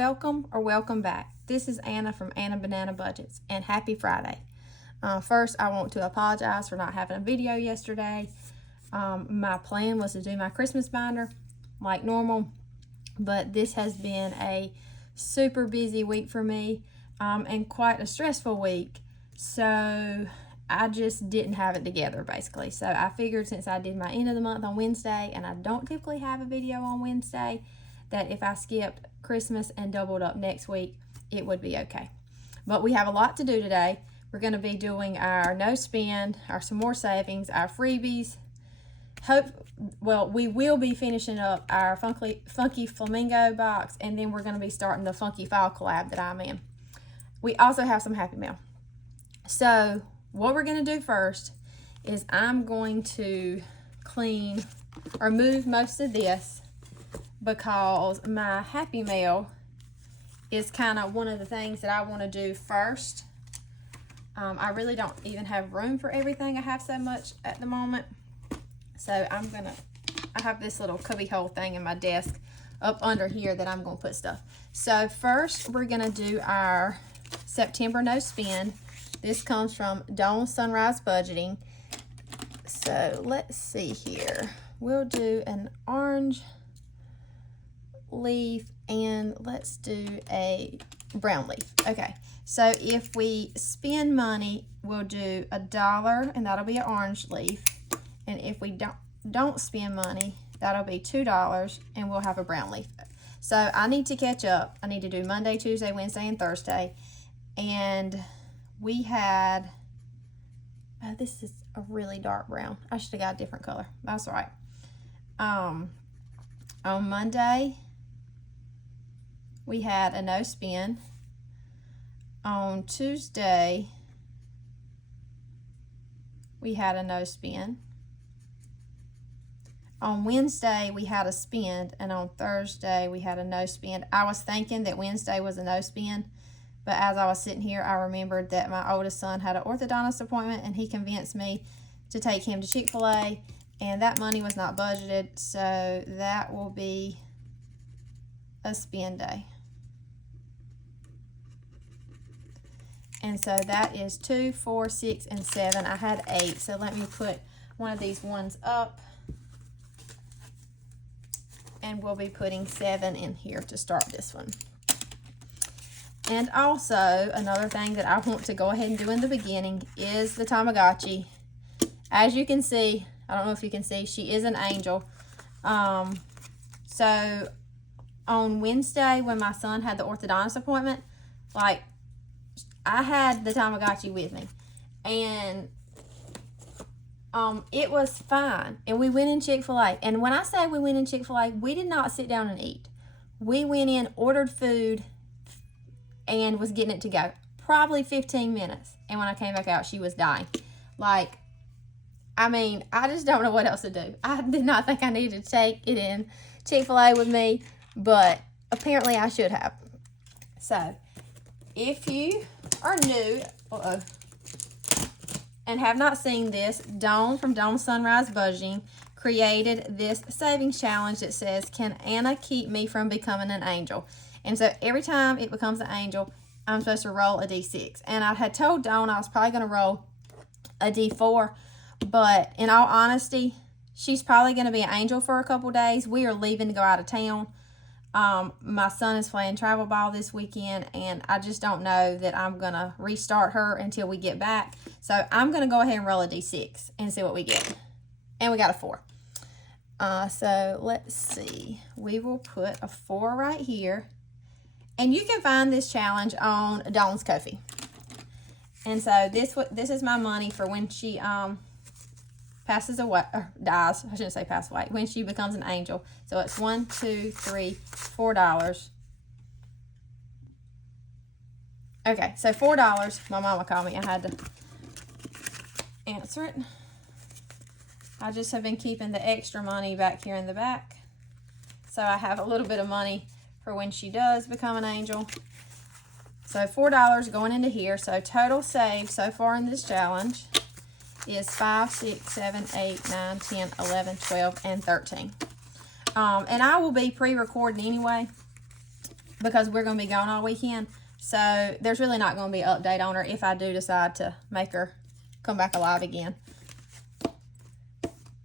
welcome or welcome back. This is Anna from Anna Banana Budgets, and happy Friday. First, I want to apologize for not having a video yesterday. My plan was to do my Christmas binder like normal, but this has been a super busy week for me and quite a stressful week. So I just didn't have it together, basically. So I figured since I did my end of the month on Wednesday, and I don't typically have a video on Wednesday, that if I skipped Christmas and doubled up next week, it would be okay. But we have a lot to do today. We're going to be doing our no spend, our some more savings, our freebies. We will be finishing up our funky Flamingo box, and then we're going to be starting the funky Fall Collab that I'm in. We also have some Happy Mail. So what we're going to do first is I'm going to clean or move most of this, because my Happy Mail is kind of one of the things that I want to do first. I really don't even have room for everything. I have so much at the moment. So I have this little cubby hole thing in my desk up under here that I'm going to put stuff. So first we're going to do our September no spend. This comes from DawnsSunriseBudgeting. So let's see here. We'll do an orange leaf, and let's do a brown leaf. Okay, so if we spend money, we'll do $1, and that'll be an orange leaf. And if we don't spend money, that'll be $2, and we'll have a brown leaf. So I need to catch up. I need to do Monday, Tuesday, Wednesday, and Thursday. And we had, oh, this is a really dark brown. I should have got a different color. That's all right. On Monday, we had a no spend. On Tuesday, we had a no spend. On Wednesday, we had a spend, and on Thursday, we had a no spend. I was thinking that Wednesday was a no spend, but as I was sitting here, I remembered that my oldest son had an orthodontist appointment, and he convinced me to take him to Chick-fil-A, and that money was not budgeted, so that will be a spend day. And so that is 2, 4, 6, and 7. I had 8, so let me put one of these ones up. And we'll be putting 7 in here to start this one. And also, another thing that I want to go ahead and do in the beginning is the Tamagotchi. As you can see, I don't know if you can see, she is an angel. So on Wednesday, when my son had the orthodontist appointment, like, I had the Tamagotchi with me, and it was fine. And we went in Chick-fil-A, and when I say we went in Chick-fil-A, we did not sit down and eat. We went in, ordered food, and was getting it to go. Probably 15 minutes, and when I came back out, she was dying. Like, I mean, I just don't know what else to do. I did not think I needed to take it in Chick-fil-A with me, but apparently I should have. So if you are new and have not seen this, Dawn from DawnsSunriseBudgeting created this savings challenge that says, can Anna keep me from becoming an angel? And so every time it becomes an angel, I'm supposed to roll a D6. And I had told Dawn I was probably going to roll a D4, but in all honesty, she's probably going to be an angel for a couple days. We are leaving to go out of town. My son is playing travel ball this weekend, and I just don't know that I'm going to restart her until we get back. So I'm going to go ahead and roll a D6 and see what we get. And we got a 4. So let's see. We will put a 4 right here. And you can find this challenge on Dawn's Ko-fi. And so this is my money for when she passes away, or dies. I shouldn't say pass away. When she becomes an angel. So it's $1, 2, 3, $4. Okay, so $4. My mama called me. I had to answer it. I just have been keeping the extra money back here in the back, so I have a little bit of money for when she does become an angel. So $4 going into here. So total save so far in this challenge is 5, 6, 7, 8, 9, 10, 11, 12, and 13. And I will be pre-recording anyway. because we're going to be gone all weekend. So there's really not going to be an update on her if I do decide to make her come back alive again.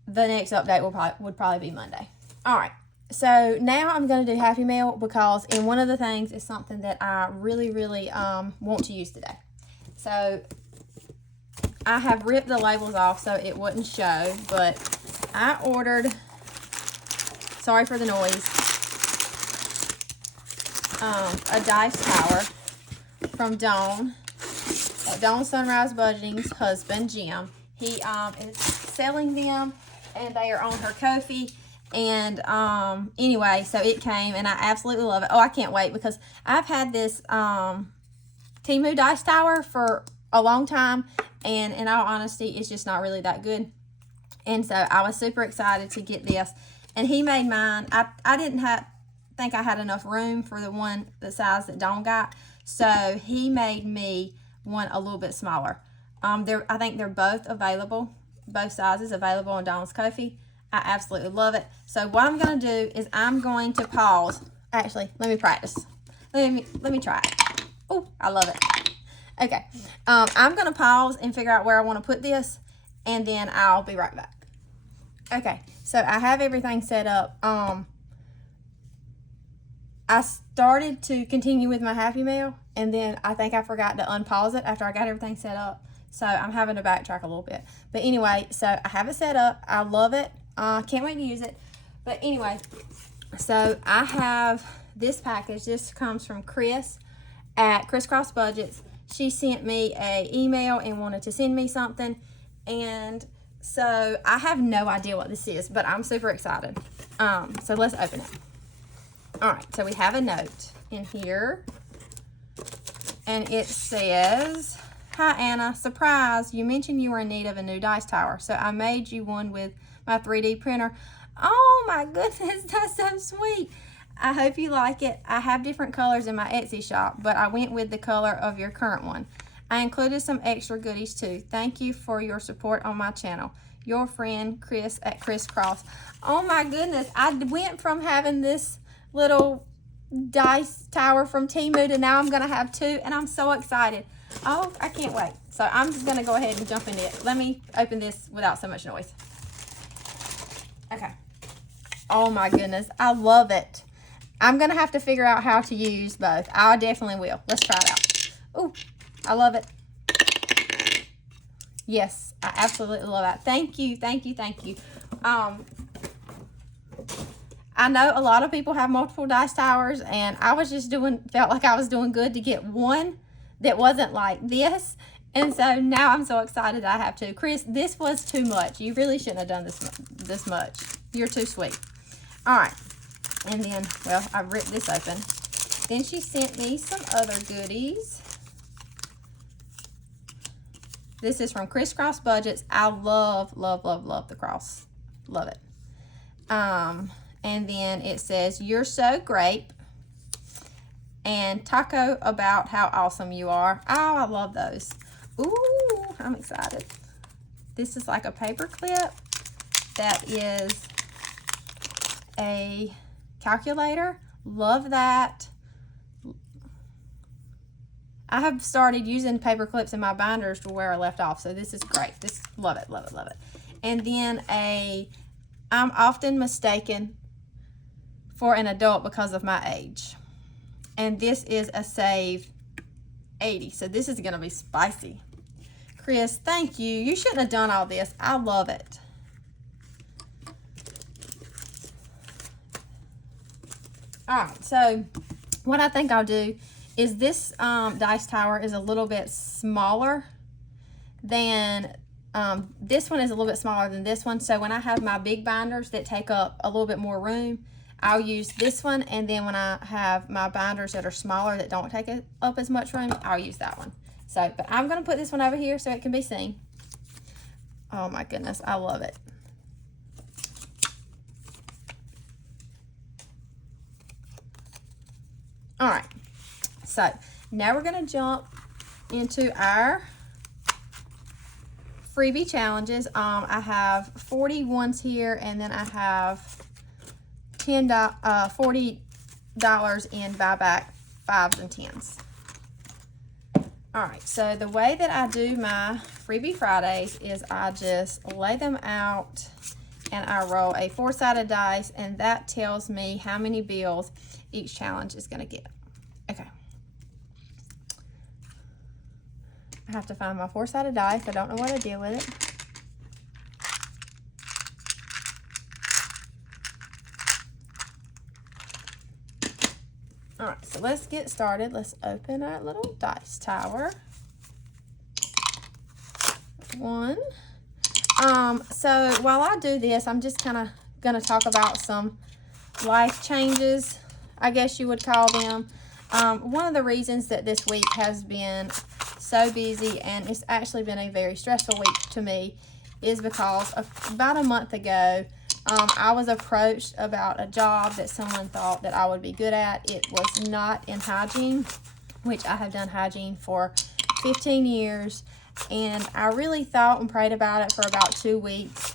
The next update would probably be Monday. All right. So now I'm going to do Happy Mail because, and one of the things is something that I really, really want to use today. So I have ripped the labels off so it wouldn't show, but I ordered, sorry for the noise, a dice tower from Dawn, DawnsSunriseBudgeting's husband, Jim. He is selling them, and they are on her Ko-fi. And anyway, so it came, and I absolutely love it. Oh, I can't wait, because I've had this Temu dice tower for a long time, and in all honesty, it's just not really that good. And so I was super excited to get this. And he made mine. I didn't think I had enough room for the size that Dawn got. So he made me one a little bit smaller. I think they're both available, both sizes available on Dawn's Ko-fi. I absolutely love it. So what I'm going to do is I'm going to pause. Actually, let me practice. Let me try it. Oh, I love it. Okay. I'm going to pause and figure out where I want to put this, and then I'll be right back. Okay. So I have everything set up. I started to continue with my Happy Mail, and then I think I forgot to unpause it after I got everything set up. So I'm having to backtrack a little bit. But anyway, so I have it set up. I love it. Can't wait to use it. But anyway, so I have this package. This comes from Chris at Crisscross Budgets. She sent me an email and wanted to send me something. And so I have no idea what this is, but I'm super excited. So let's open it. All right, so we have a note in here. And it says, "Hi, Anna. Surprise, you mentioned you were in need of a new dice tower. So I made you one with my 3D printer." Oh my goodness, that's so sweet. I hope you like it. I have different colors in my Etsy shop, but I went with the color of your current one. I included some extra goodies too. Thank you for your support on my channel. Your friend, Chris at Crisscross. Oh my goodness, I went from having this little dice tower from Temu to now I'm going to have two, and I'm so excited. Oh, I can't wait. So I'm just going to go ahead and jump into it. Let me open this without so much noise. Okay. Oh my goodness, I love it. I'm going to have to figure out how to use both. I definitely will. Let's try it out. Oh, I love it. Yes, I absolutely love that. Thank you, thank you, thank you. I know a lot of people have multiple dice towers, and I was just felt like I was doing good to get one that wasn't like this. And so now I'm so excited that I have two. Chris, this was too much. You really shouldn't have done this much. You're too sweet. All right. And then, well, I ripped this open. Then she sent me some other goodies. This is from Crisscross Budgets. I love, love, love, love the cross. Love it. And then it says, "You're so great." And "Taco about how awesome you are." Oh, I love those. Ooh, I'm excited. This is like a paper clip that is a calculator. Love that. I have started using paper clips in my binders to where I left off, so this is great. Love it, love it, love it. And then I'm often mistaken for an adult because of my age. And this is a save 80, so this is gonna be spicy. Chris, thank you. You shouldn't have done all this. I love it. All right, so what I think I'll do is this dice tower is a little bit smaller than this one is a little bit smaller than this one. So when I have my big binders that take up a little bit more room, I'll use this one. And then when I have my binders that are smaller that don't take up as much room, I'll use that one. So, but I'm going to put this one over here so it can be seen. Oh my goodness, I love it. All right, so now we're going to jump into our freebie challenges. I have 40 ones here, and then I have $40 in buyback 5s and 10s. All right, so the way that I do my Freebie Fridays is I just lay them out and I roll a 4-sided dice, and that tells me how many bills each challenge is gonna get. Okay. I have to find my 4-sided dice. I don't know what I did with it. All right, so let's get started. Let's open our little dice tower. 1. So while I do this, I'm just kind of going to talk about some life changes, I guess you would call them. One of the reasons that this week has been so busy, and it's actually been a very stressful week to me, is because about a month ago, I was approached about a job that someone thought that I would be good at. It was not in hygiene, which I have done hygiene for 15 years. And I really thought and prayed about it for about 2 weeks.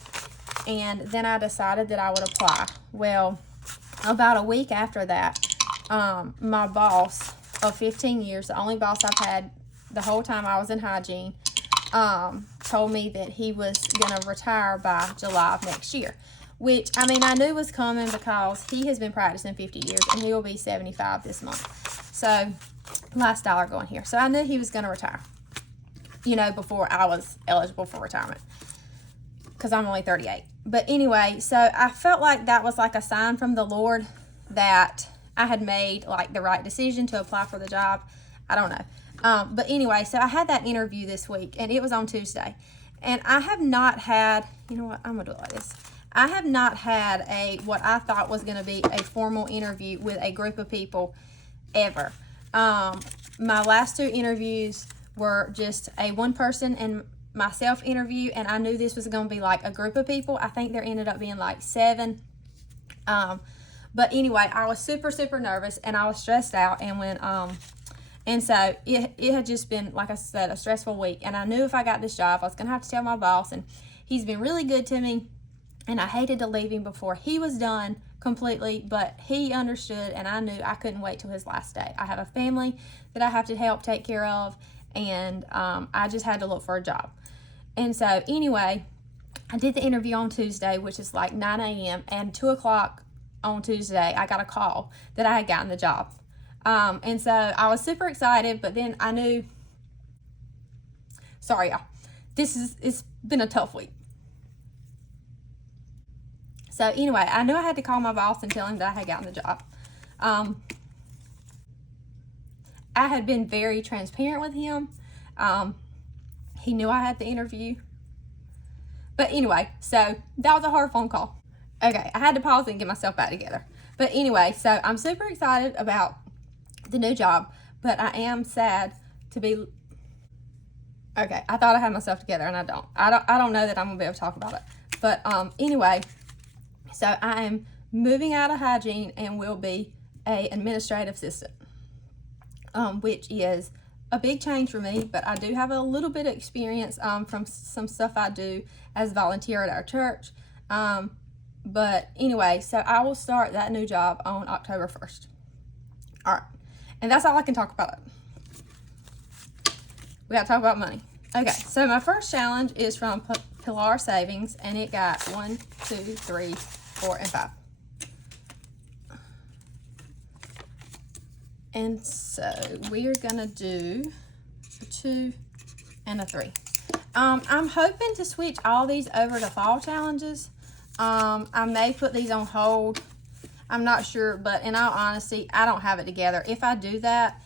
And then I decided that I would apply. Well, about a week after that, my boss of 15 years, the only boss I've had the whole time I was in hygiene, told me that he was going to retire by July of next year. Which, I mean, I knew was coming because he has been practicing 50 years and he will be 75 this month. So, last dollar going here. So, I knew he was going to retire, you know, before I was eligible for retirement because I'm only 38. But anyway, so I felt like that was like a sign from the Lord that I had made like the right decision to apply for the job. I don't know. But anyway, so I had that interview this week and it was on Tuesday. And I have not had, you know what, I'm going to do it like this. I have not had what I thought was going to be a formal interview with a group of people ever. My last 2 interviews were just a one person and myself interview, and I knew this was going to be like a group of people. I think there ended up being like 7. But anyway, I was super, super nervous and I was stressed out, and and so it had just been, like I said, a stressful week. And I knew if I got this job, I was going to have to tell my boss, and he's been really good to me. And I hated to leave him before he was done completely, but he understood, and I knew I couldn't wait till his last day. I have a family that I have to help take care of, and I just had to look for a job. And so anyway, I did the interview on Tuesday, which is like 9 a.m. and 2 o'clock on Tuesday, I got a call that I had gotten the job. And so I was super excited, but then I knew, sorry y'all, it's been a tough week. So anyway, I knew I had to call my boss and tell him that I had gotten the job. I had been very transparent with him. He knew I had the interview. But anyway, so that was a hard phone call. Okay, I had to pause and get myself back together. But anyway, so I'm super excited about the new job, but I am sad to be... Okay, I thought I had myself together and I don't. I don't know that I'm going to be able to talk about it. But anyway... So I am moving out of hygiene and will be an administrative assistant, which is a big change for me, but I do have a little bit of experience from some stuff I do as a volunteer at our church. But anyway, so I will start that new job on October 1st. All right, and that's all I can talk about. We got to talk about money. Okay, so my first challenge is from Pilar Savings, and it got 1, 2, 3, 4, and 5. And so we are gonna do a 2 and a 3. I'm hoping to switch all these over to fall challenges. I may put these on hold. I'm not sure, but in all honesty, I don't have it together. If I do that,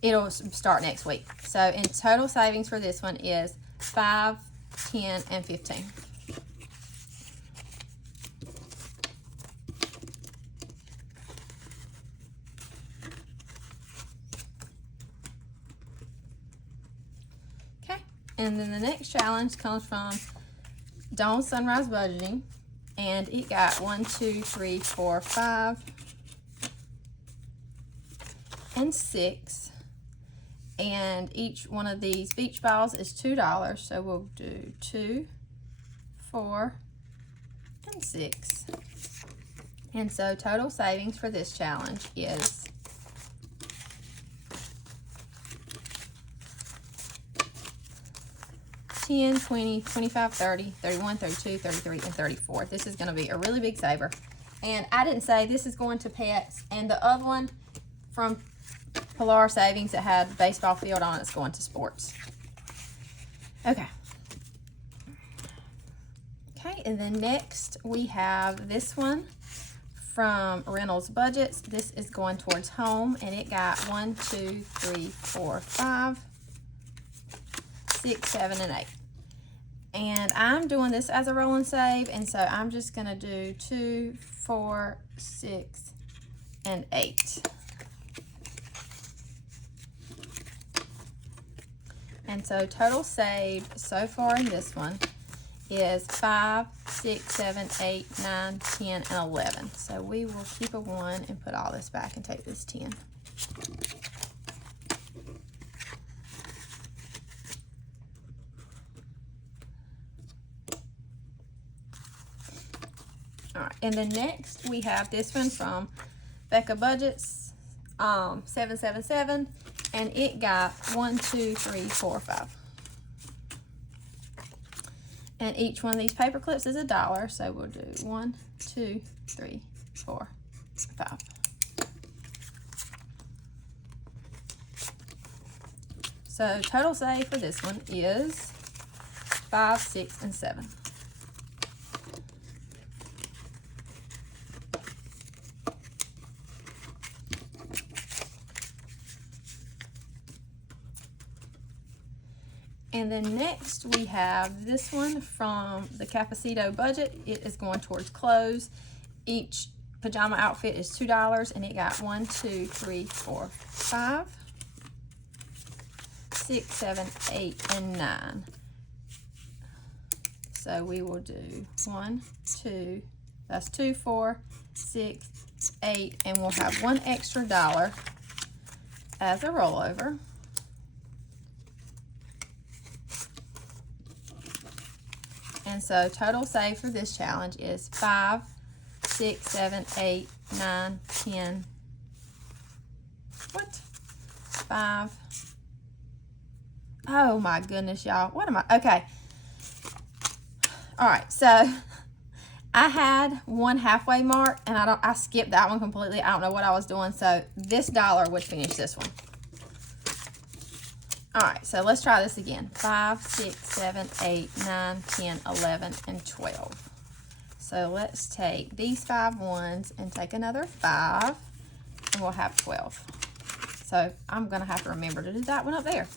it'll start next week. So in total savings for this one is 5, 10, and 15. Okay, and then the next challenge comes from DawnsSunriseBudgeting, and it got 1, 2, 3, 4, 5, and 6. And each one of these beach balls is $2, so we'll do 2, 4, and 6. And so total savings for this challenge is 10, 20, 25, 30, 31, 32, 33, and 34. This is going to be a really big saver. And I didn't say this is going to pets, and the other one from Polar Savings that had baseball field on it's going to sports. Okay. Okay, and then next we have this one from Reynolds Budgets. This is going towards home, and it got 1, 2, 3, 4, 5, 6, 7, and 8. And I'm doing this as a roll and save, and so I'm just going to do 2, 4, 6, and 8. And so total saved so far in this one is 5, 6, 7, 8, 9, 10, and 11. So we will keep a 1 and put all this back and take this 10. All right, and then next we have this one from Becca Budgets, 777, and it got 1, 2, 3, 4, 5. And each one of these paper clips is $1, so we'll do 1, 2, 3, 4, 5. So total save for this one is 5, 6, and 7. And then next we have this one from the Capacito Budget. It is going towards clothes. Each pajama outfit is $2, and it got 1, 2, 3, 4, 5, 6, 7, 8, and 9. So we will do 1, 2, that's 2, 4, 6, 8, and we'll have $1 extra as a rollover. And so total save for this challenge is 5, 6, 7, 8, 9, 10. What? 5. Oh my goodness, y'all. What am I? Okay. All right. So I had one halfway mark, and I skipped that one completely. I don't know what I was doing. So this dollar would finish this one. All right, so let's try this again. 5, 6, 7, 8, 9, 10, 11, and 12. So let's take these 5 ones and take another 5, and we'll have 12. So I'm gonna have to remember to do that one up there.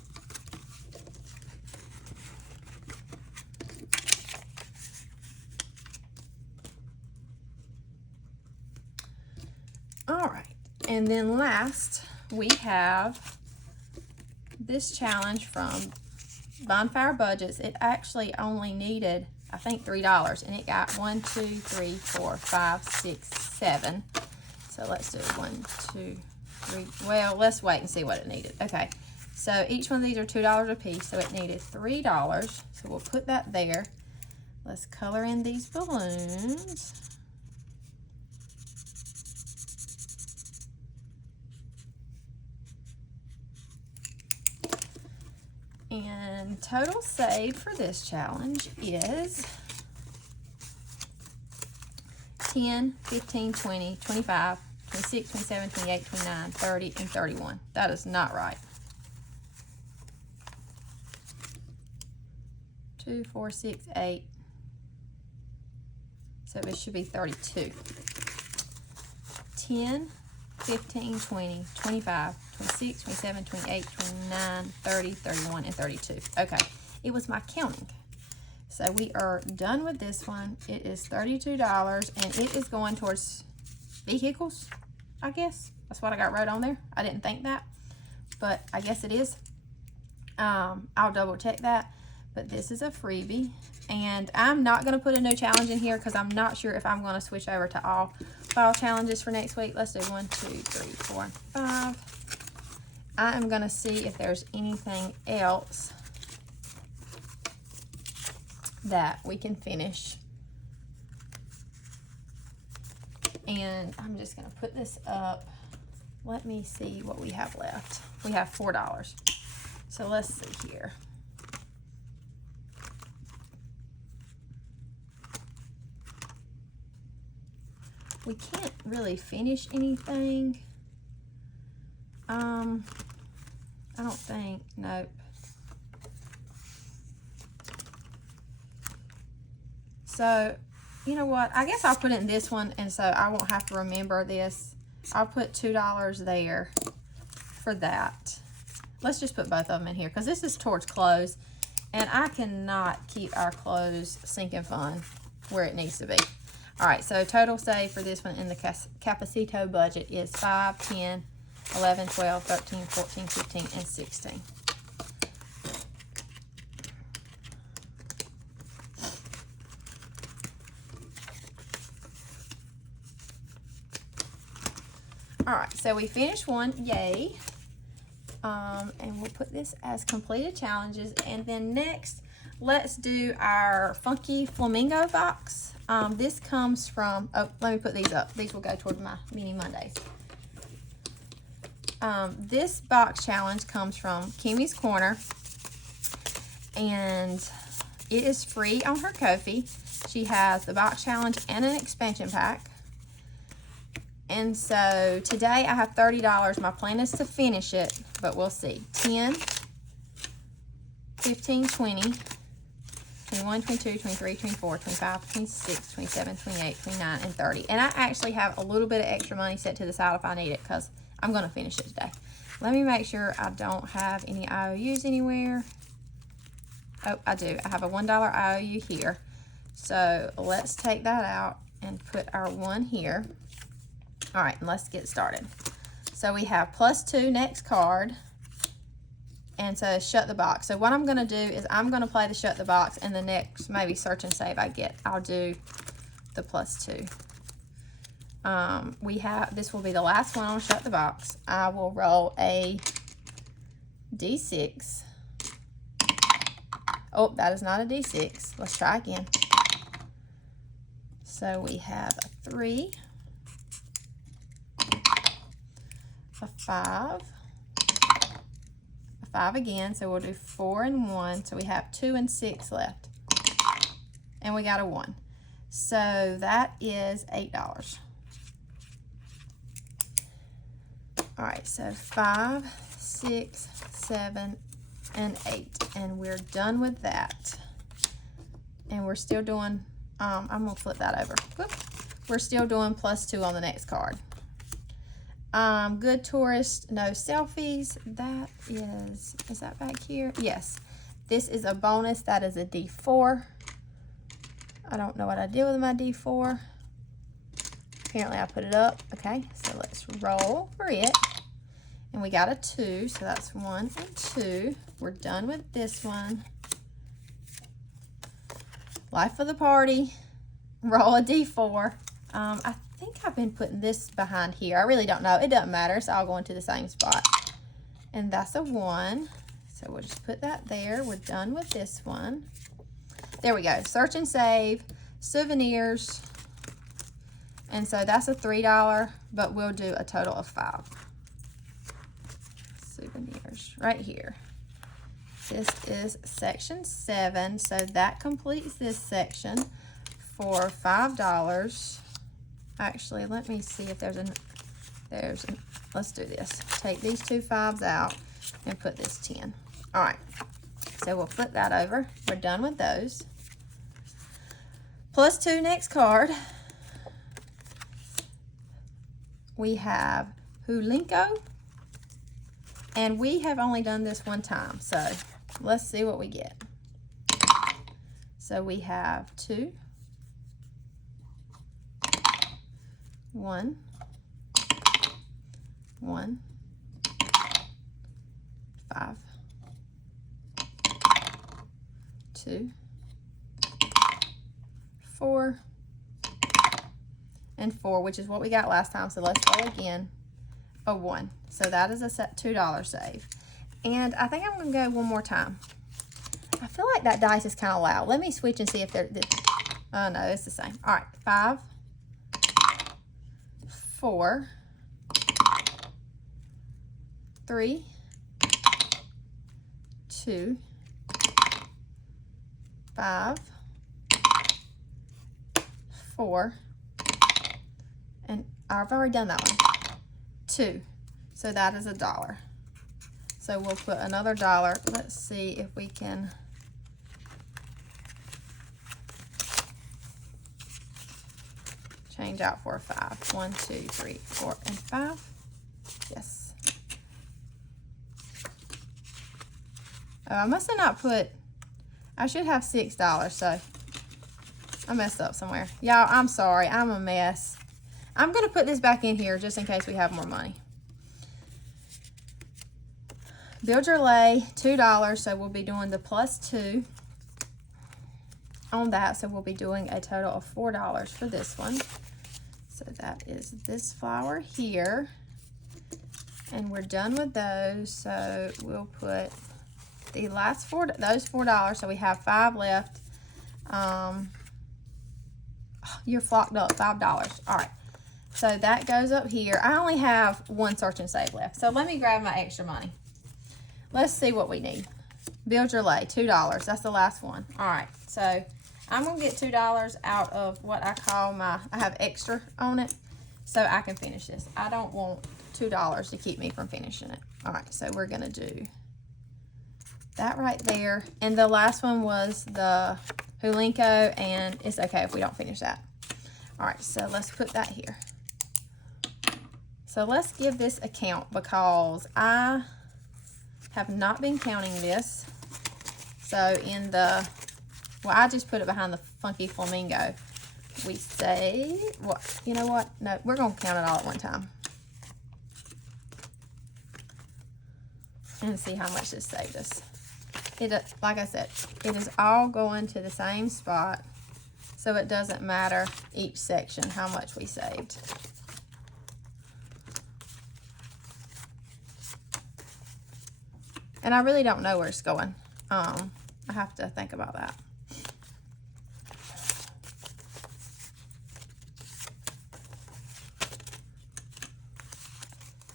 All right, and then last we have this challenge from Bonfire Budgets. It actually only needed, I think, $3, and it got 1, 2, 3, 4, 5, 6, 7. So let's do 1, 2, 3. Well, let's wait and see what it needed. Okay, so each one of these are $2 a piece, so it needed $3. So we'll put that there. Let's color in these balloons. And total save for this challenge is 10, 15, 20, 25, 26, 27, 28, 29, 30, and 31. That is not right. 2, 4, 6, 8. So it should be 32. 10, 15, 20, 25, 26, 27, 28, 29, 30, 31, and 32. Okay, it was my counting. So we are done with this one. It is $32, and it is going towards vehicles, I guess. That's what I got wrote on there. I didn't think that, but I guess it is. I'll double check that, but this is a freebie. And I'm not going to put a new challenge in here because I'm not sure if I'm going to switch over to all fall challenges for next week. Let's do 1, 2, 3, 4, and 5. I am going to see if there's anything else that we can finish. And I'm just going to put this up. Let me see what we have left. We have $4. So let's see here. we can't really finish anything. I don't think, nope. So, you know what? I guess I'll put it in this one, and so I won't have to remember this. I'll put $2 there for that. Let's just put both of them in here because this is towards clothes, and I cannot keep our clothes sinking fund where it needs to be. All right, so total save for this one in the Capacito budget is 5, 10, 11, 12, 13, 14, 15, and 16. All right, so we finished one, yay. And we'll put this as completed challenges. And then next, let's do our funky Flamingo box. This comes from, oh, let me put these up. These will go toward my Mini Mondays. This box challenge comes from Kimmy's Corner, and it is free on her Ko-fi. She has the box challenge and an expansion pack. And so today I have $30. My plan is to finish it, but we'll see. 10, 15, 20, 21, 22, 23, 24, 25, 26, 27, 28, 29, and 30. And I actually have a little bit of extra money set to the side if I need it because I'm going to finish it today. Let me make sure I don't have any IOUs anywhere. Oh, I do. I have a $1 IOU here. So let's take that out and put our 1 here. All right, and let's get started. So we have +2 next card, and so shut the box. So what I'm gonna do is I'm gonna play the shut the box, and the next maybe search and save I get, I'll do the +2. This will be the last one on shut the box. I will roll a D6. Oh, that is not a D6. Let's try again. So we have a 3, a 5, a 5 again, so we'll do 4 and 1, so we have 2 and 6 left, and we got a 1, so that is $8. All right, so 5, 6, 7, and 8, and we're done with that. And we're still doing, I'm gonna flip that over. Whoop. We're still doing +2 on the next card. Good tourist, no selfies. That is that back here? Yes. This is a bonus. That is a D4. I don't know what I did with my D4. Apparently I put it up. Okay, so let's roll for it. And we got a 2, so that's 1 and 2. We're done with this one. Life of the party. Roll a D4. I think I've been putting this behind here. I really don't know. It doesn't matter. It's all going to the same spot. And that's a 1. So we'll just put that there. We're done with this one. There we go. Search and save. Souvenirs. And so that's a $3, but we'll do a total of 5. Souvenirs right here. This is section 7. So that completes this section for $5. Actually, let me see if let's do this. Take these 2 5s out and put this 10. All right, so we'll flip that over. We're done with those. +2 next card. We have Hulinko, and we have only done this one time, so let's see what we get. So we have 2, 1, 1, 5, 2, 4, and 4, which is what we got last time. So let's roll again. A 1. So that is a $2 save. And I think I'm going to go one more time. I feel like that dice is kind of loud. Let me switch and see if they're... Oh, no, it's the same. All right, 5, 4, 3, 2, 5, 4, And I've already done that one. 2. So that is $1. So we'll put another $1. Let's see if we can change out for a 5. 1, 2, 3, 4, and 5. Yes. Oh, I must have not put, I should have $6, so I messed up somewhere. Y'all, I'm sorry. I'm a mess. I'm going to put this back in here just in case we have more money. Build your lay, $2, so we'll be doing the +2 on that. So we'll be doing a total of $4 for this one. So that is this flower here. And we're done with those. So we'll put the last those $4. So we have 5 left. You're flocked up, $5. All right. So that goes up here. I only have 1 search and save left. So let me grab my extra money. Let's see what we need. Build your lay, $2. That's the last one. All right. So I'm going to get $2 out of what I call I have extra on it so I can finish this. I don't want $2 to keep me from finishing it. All right. So we're going to do that right there. And the last one was the Hulinko, and it's okay if we don't finish that. All right. So let's put that here. So let's give this a count because I have not been counting this. So in the, well, I just put it behind the funky flamingo. We say, what? You know what? No, we're going to count it all at one time. And see how much this saved us. It, like I said, it is all going to the same spot. So it doesn't matter each section how much we saved. And I really don't know where it's going. I have to think about that.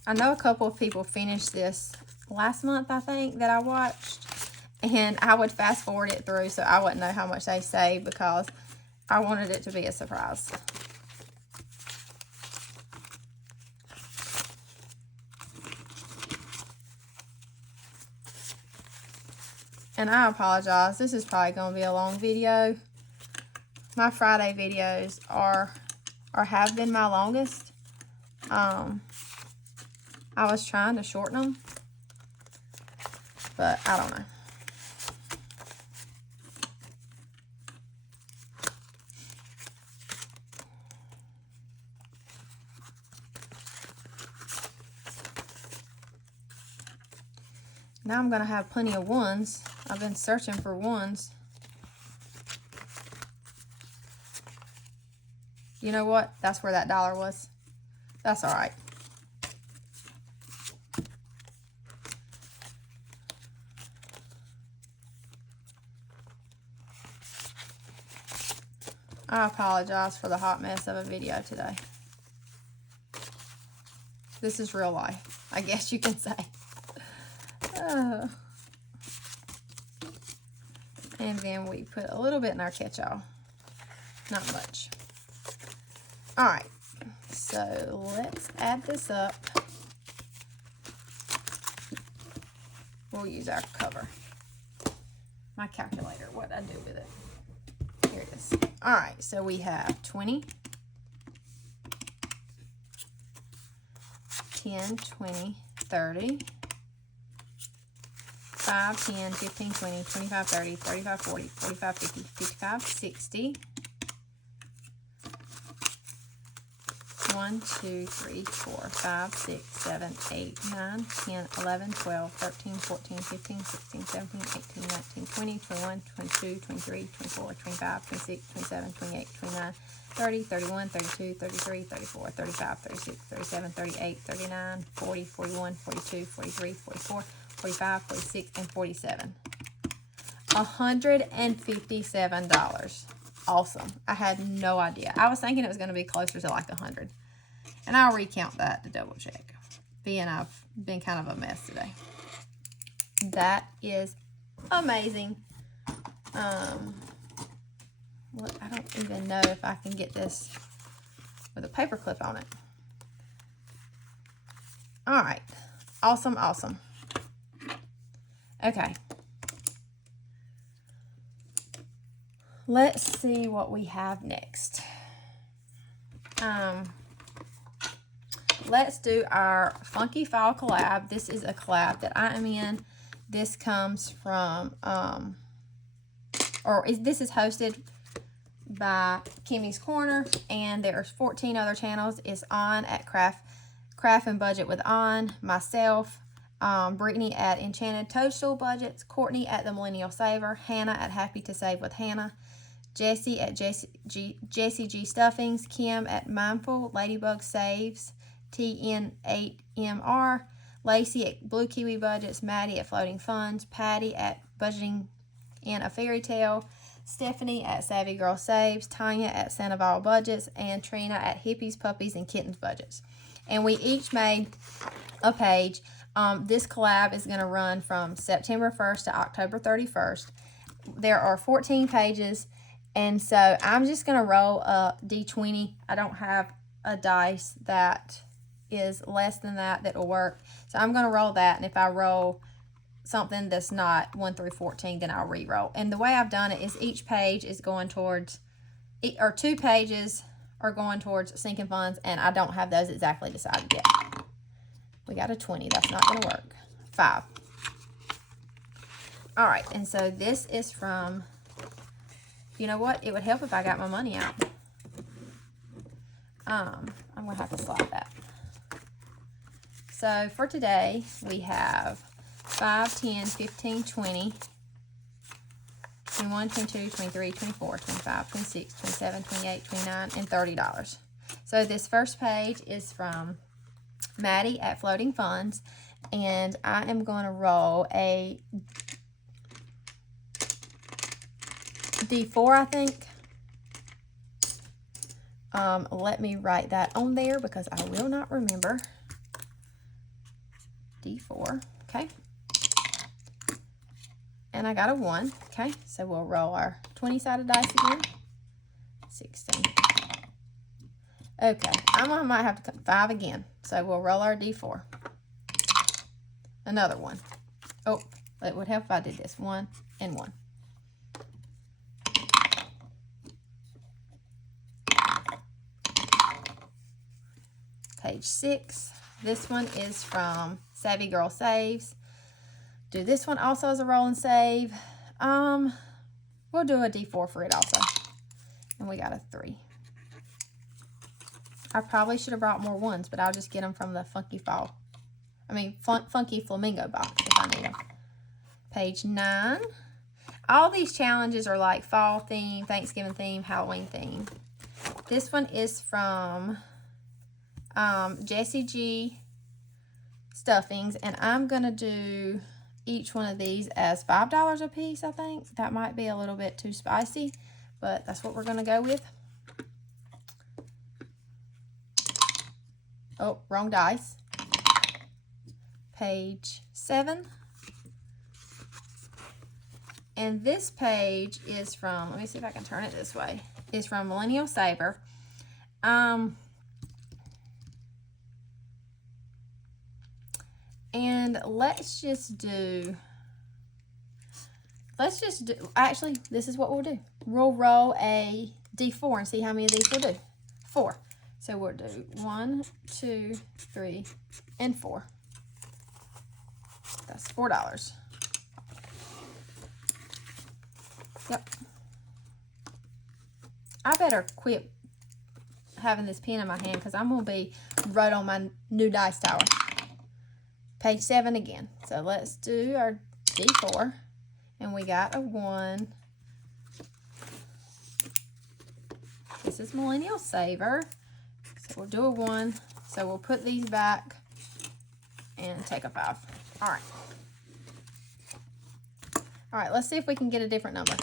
I know a couple of people finished this last month, I think, that I watched. And I would fast forward it through so I wouldn't know how much they saved because I wanted it to be a surprise. And I apologize. This is probably going to be a long video. My Friday videos have been my longest. I was trying to shorten them, but I don't know. Now I'm going to have plenty of ones. I've been searching for ones. You know what? That's where that $1 was. That's all right. I apologize for the hot mess of a video today. This is real life, I guess you can say. And then we put a little bit in our catch-all. Not much. All right. So let's add this up. We'll use our cover. My calculator, what I do with it. Here it is. All right. So we have 20, 10, 20, 30, 5, 10, 15, 20, 25, 30, 35, 40, 45, 50, 55, 60. 1, 2, 3, 4, 5, 6, 7, 8, 9, 10, 11, 12, 13, 14, 15, 16, 17, 18, 19, 20, 21, 22, 23, 24, 25, 26, 27, 28, 29, 30, 31, 32, 33, 34, 35, 36, 37, 38, 39, 40, 41, 42, 43, 44, 45, 46, and 47. $157. Awesome. I had no idea. I was thinking it was going to be closer to like 100. And I'll recount that to double check. Being I've been kind of a mess today. That is amazing. I don't even know if I can get this with a paper clip on it. All right. Awesome, awesome. Okay. Let's see what we have next. Let's do our Funky Fall Collab. This is a collab that I am in. This comes from, this is hosted by Kimmy's Corner, and there's 14 other channels. It's On at Craft and Budget with On, myself, Brittany at Enchanted Toadstool Budgets, Courtney at The Millennial Saver, Hannah at Happy to Save with Hannah, Jessie at Jessie G Stuffings, Kim at Mindful Ladybug Saves, TN8MR, Lacey at Blue Kiwi Budgets, Maddie at Floating Funds, Patty at Budgeting in a Fairy Tale, Stephanie at Savvy Girl Saves, Tanya at Sandoval Budgets, and Trina at Hippies, Puppies, and Kittens Budgets. And we each made a page. This collab is going to run from September 1st to October 31st. There are 14 pages, and so I'm just going to roll a D20. I don't have a dice that is less than that will work. So I'm going to roll that, and if I roll something that's not 1 through 14, then I'll re-roll. And the way I've done it is each page is going towards, or 2 pages are going towards sinking funds, and I don't have those exactly decided yet. We got a 20. That's not going to work. 5. All right, and so this is from, you know what? It would help if I got my money out. I'm going to have to slide that. So for today, we have 5, 10, 15, 20, 21, 22, 23, 24, 25, 26, 27, 28, 29, and $30. So this first page is from Maddie at Floating Funds, and I am going to roll a D4, I think. Let me write that on there because I will not remember. D4, okay. And I got a 1, okay. So we'll roll our 20-sided dice again. 16. Okay, I might have to cut 5 again. So we'll roll our D4. Another 1. Oh, it would help if I did this. 1 and 1. Page 6. This one is from Savvy Girl Saves. Do this one also as a roll and save. We'll do a D4 for it also. And we got a 3. I probably should have brought more 1s, but I'll just get them from the Funky Flamingo Box if I need them. Page 9. All these challenges are like fall theme, Thanksgiving theme, Halloween theme. This one is from Jessie G Stuffings, and I'm going to do each one of these as $5 a piece, I think. That might be a little bit too spicy, but that's what we're going to go with. Oh, wrong dice. Page 7. And this page is from, let me see if I can turn it this way, is from Millennial Saver. And let's just do, actually, this is what we'll do. We'll roll a D4 and see how many of these we'll do. 4. So we'll do 1, 2, 3, and 4. That's $4. Yep. I better quit having this pen in my hand because I'm going to be right on my new dice tower. Page 7 again. So let's do our D4. And we got a 1. This is Millennial Saver. So we'll do a 1. So we'll put these back and take a 5. All right. All right, let's see if we can get a different number.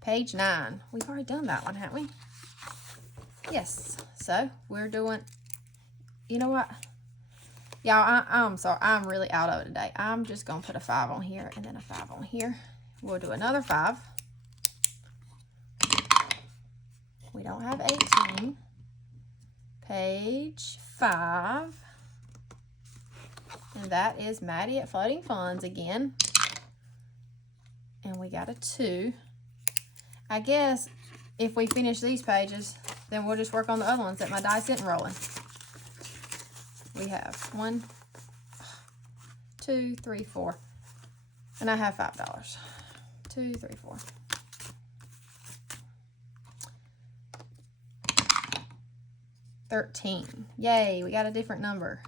Page 9. We've already done that one, haven't we? Yes. So we're doing, you know what? Y'all, I'm sorry. I'm really out of it today. I'm just going to put a 5 on here and then a 5 on here. We'll do another 5. We don't have 18. Page 5. And that is Maddie at Floating Funds again. And we got a 2. I guess if we finish these pages, then we'll just work on the other ones that my dice isn't rolling. We have 1, 2, 3, 4. And I have $5. 2, 3, 4. $13. Yay, we got a different number.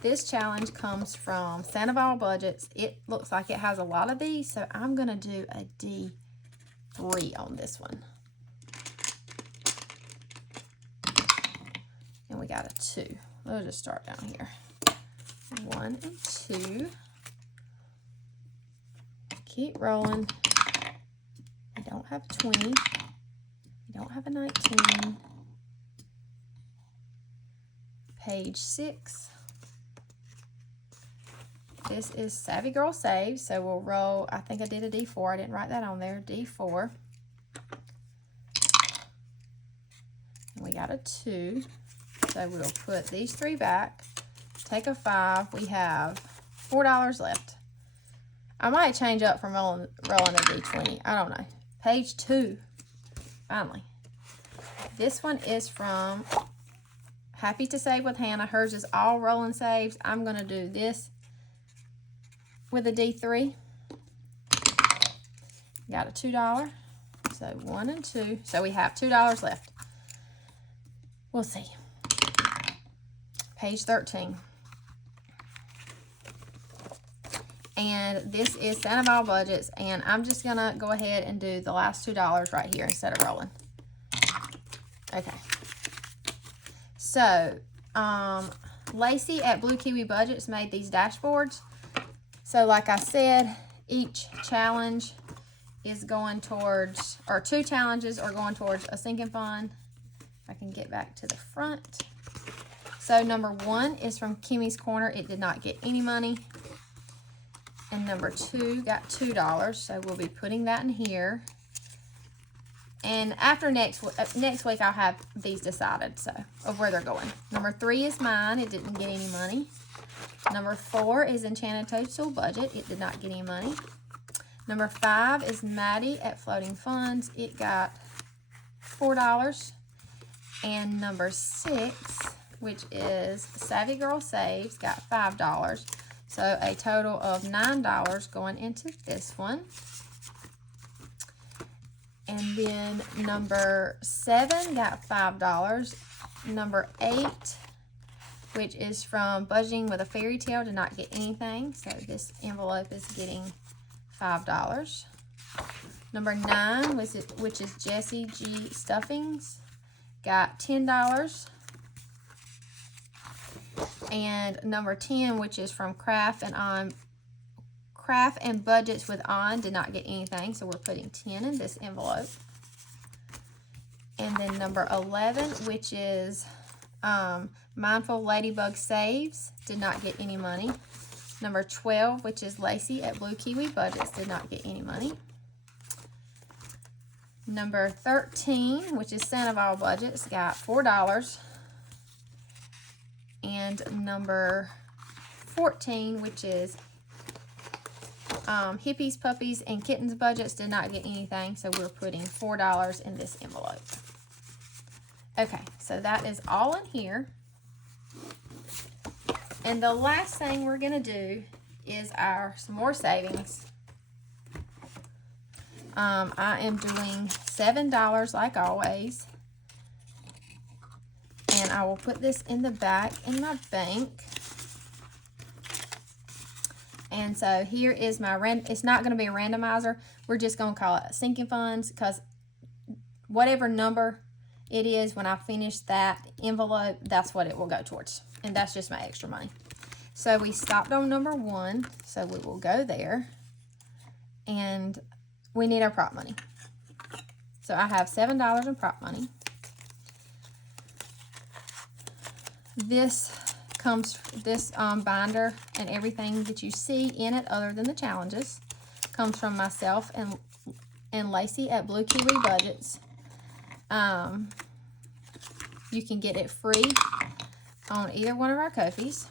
This challenge comes from Sandoval Budgets. It looks like it has a lot of these, so I'm going to do a D3 on this one. And we got a 2. We'll just start down here. 1 and 2. Keep rolling. I don't have a 20. I don't have a 19. Page 6. This is Savvy Girl Saves, so we'll roll, I think I did a D4. I didn't write that on there. D4. And we got a 2. So we'll put these 3 back. Take a 5. We have $4 left. I might change up from rolling a D20. I don't know. Page 2. Finally. This one is from Happy to Save with Hannah. Hers is all rolling saves. I'm going to do this with a D3. Got a $2. So 1 and 2. So we have $2 left. We'll see. Page 13. And this is Sandoval Budgets. And I'm just going to go ahead and do the last $2 right here instead of rolling. Okay. So, Lacey at Blue Kiwi Budgets made these dashboards. So, like I said, each challenge is going towards, or 2 challenges are going towards a sinking fund. If I can get back to the front. So, number 1 is from Kimmy's Corner. It did not get any money. And number 2 got $2. So, we'll be putting that in here. And after next week, I'll have these decided, so, of where they're going. Number 3 is mine. It didn't get any money. Number 4 is Enchanted Toadstool Budget. It did not get any money. Number 5 is Maddie at Floating Funds. It got $4. And number 6, which is Savvy Girl Saves, got $5. So a total of $9 going into this one. And then number 7 got $5. Number 8, which is from Budgeting with a Fairy Tale, did not get anything. So this envelope is getting $5. Number 9, which is Jessie G Stuffings, got $10. And number 10, which is from Craft and Budgets with On, did not get anything, so we're putting 10 in this envelope. And then number 11, which is Mindful Ladybug Saves, did not get any money. Number 12, which is Lacey at Blue Kiwi Budgets, did not get any money. Number 13, which is Sandoval Budgets, got $4. And number 14, which is Hippies, Puppies, and Kittens Budgets, did not get anything, so we're putting $4 in this envelope. Okay, so that is all in here. And the last thing we're going to do is some more savings. I am doing $7 like always. And I will put this in the back in my bank. And so here is my it's not going to be a randomizer. We're just going to call it sinking funds, because whatever number it is when I finish that envelope, that's what it will go towards. And that's just my extra money. So we stopped on number 1. So we will go there. And we need our prop money. So I have $7 in prop money. This binder and everything that you see in it other than the challenges comes from myself and Lacey at Blue Kiwi Budgets. You can get it free on either one of our Ko-fis.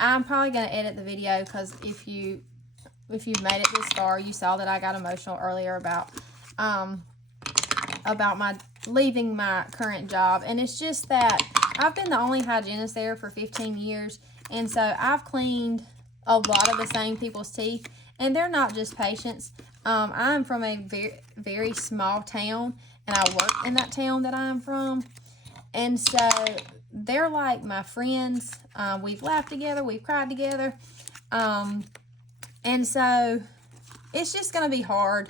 I'm probably going to edit the video, because if you made it this far, you saw that I got emotional earlier about my leaving my current job. And it's just that I've been the only hygienist there for 15 years. And so I've cleaned a lot of the same people's teeth, and they're not just patients. I'm from a very, very small town, and I work in that town that I'm from. And so they're like my friends. We've laughed together. We've cried together. And so it's just going to be hard.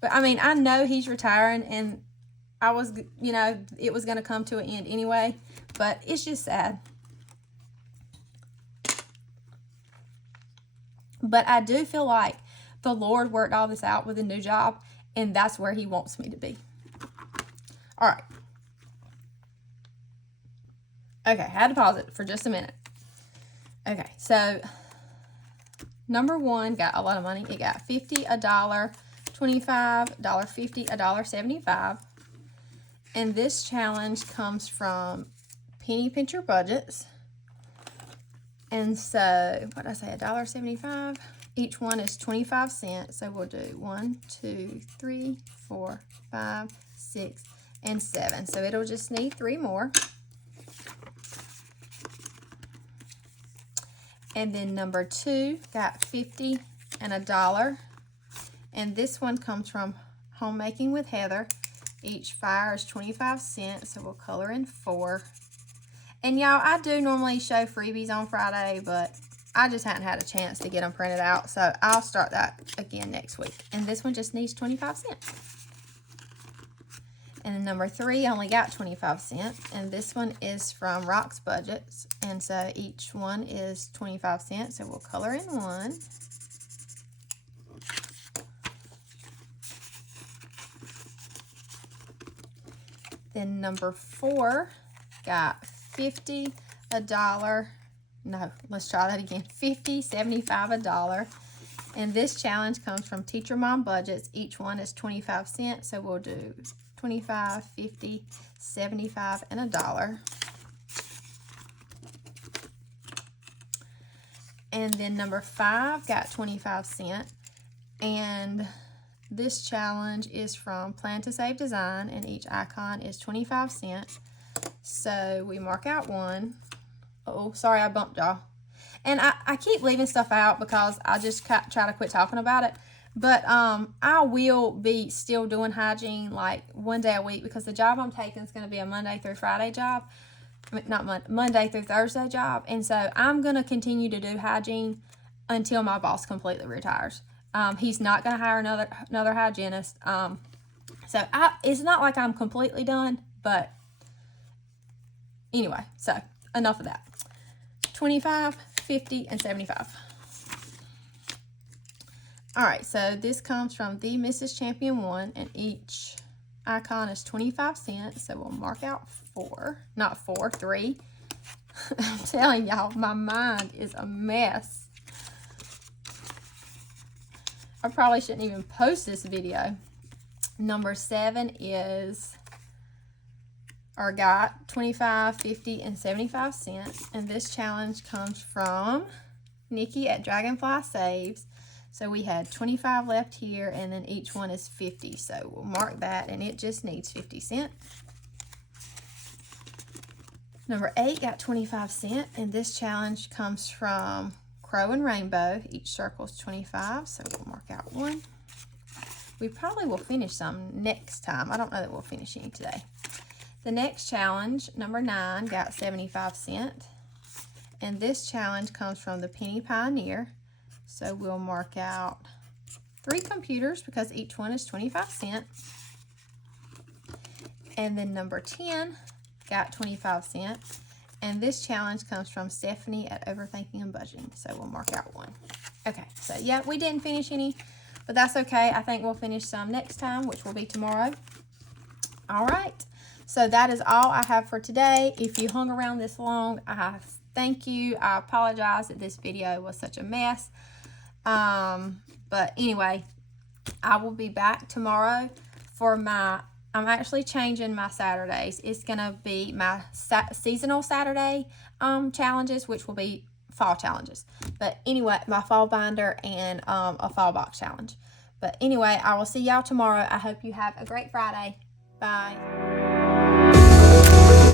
But, I mean, I know he's retiring, and I was, you know, it was going to come to an end anyway. But it's just sad. But I do feel like the Lord worked all this out with a new job, and that's where he wants me to be. All right. Okay, I had to pause it for just a minute. Okay, so number one got a lot of money. It got $50, $1, $25, $50, $1.75. And this challenge comes from Penny Pincher Budgets. And so, what did I say, $1.75? Each one is 25 cents. So we'll do 1, 2, 3, 4, 5, 6, and 7. So it'll just need 3 more. And then number 2 got 50 and $1. And this one comes from Homemaking with Heather. Each fire is 25 cents. So we'll color in 4. And y'all, I do normally show freebies on Friday, but I just hadn't had a chance to get them printed out. So I'll start that again next week. And this one just needs 25 cents. And then number 3 only got 25 cents. And this one is from Rock's Budgets. And so each one is 25 cents. So we'll color in 1. Then number 4 got 50, $1. No, let's try that again. 50, 75, $1. And this challenge comes from Teacher Mom Budgets. Each one is 25 cents. So we'll do 25, 50, 75, and $1. And then number 5 got 25 cents. And this challenge is from Plan to Save Design, and each icon is 25 cents. So we mark out 1. Oh, sorry, I bumped y'all. And I keep leaving stuff out because I just try to quit talking about it. But I will be still doing hygiene like 1 day a week, because the job I'm taking is going to be a Monday through Friday job. I mean, not Monday through Thursday job. And so I'm going to continue to do hygiene until my boss completely retires. He's not going to hire another hygienist. So it's not like I'm completely done, but anyway, so enough of that. 25, 50, and 75. All right, so this comes from the Mrs. Champion 1, and each icon is 25 cents. So we'll mark out 4, not 4, 3. I'm telling y'all, my mind is a mess. I probably shouldn't even post this video. Number 7 is, or got 25, 50, and 75 cents. And this challenge comes from Nikki at Dragonfly Saves. So we had 25 left here, and then each one is 50. So we'll mark that, and it just needs 50 cents. Number 8 got 25 cents, and this challenge comes from Crow and Rainbow. Each circle is 25, so we'll mark out 1. We probably will finish some next time. I don't know that we'll finish any today. The next challenge, number 9, got 75 cents. And this challenge comes from the Penny Pioneer. So we'll mark out 3 computers because each one is 25 cents. And then number 10 got 25 cents. And this challenge comes from Stephanie at Overthinking and Budgeting. So we'll mark out 1. Okay, so yeah, we didn't finish any, but that's okay. I think we'll finish some next time, which will be tomorrow. All right. So that is all I have for today. If you hung around this long, I thank you. I apologize that this video was such a mess. But anyway, I will be back tomorrow for I'm actually changing my Saturdays. It's going to be my seasonal Saturday challenges, which will be fall challenges. But anyway, my fall binder and a fall box challenge. But anyway, I will see y'all tomorrow. I hope you have a great Friday. Bye.